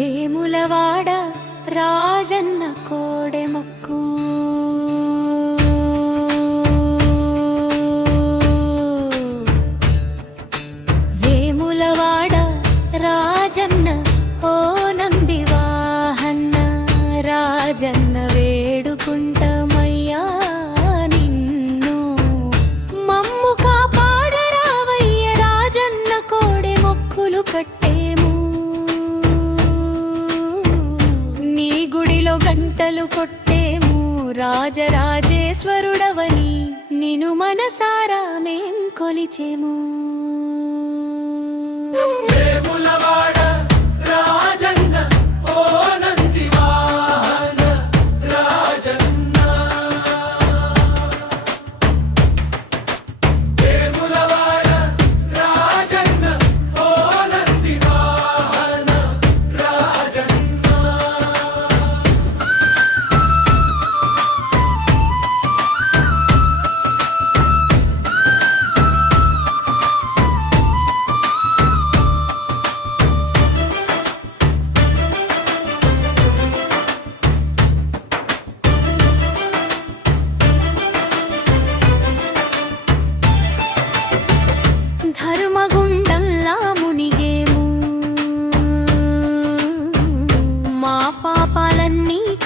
వేములవాడ రాజన్న కోడెమొక్కు వేములవాడ రాజన్న ఓ నంది వాహన్న రాజన్న గుడిలో గంటలు కొట్టేము రాజరాజేశ్వరుడవని నిను మనసారా మేం కొలిచేము.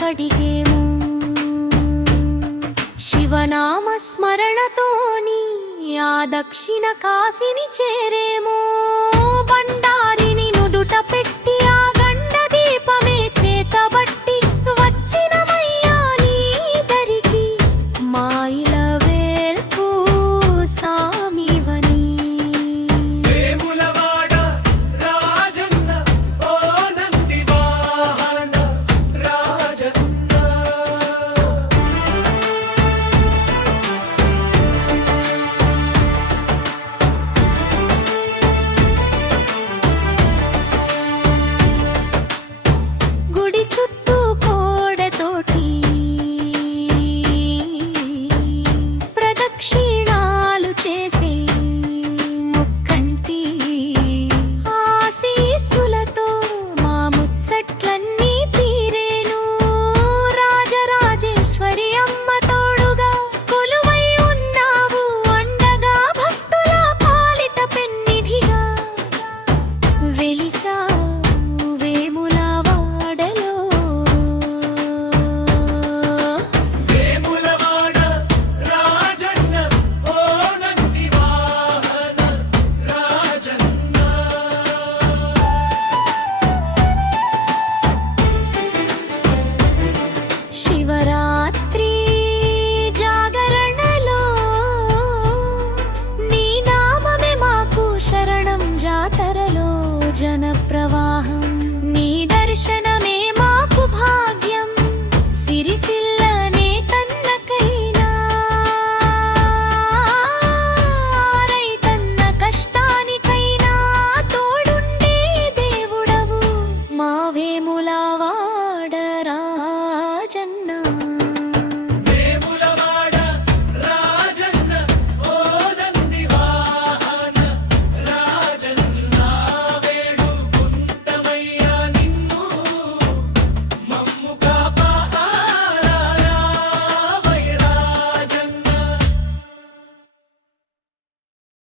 కడిగేము శివనామ స్మరణతోని ఆ దక్షిణ కాశిని చేరేము బండా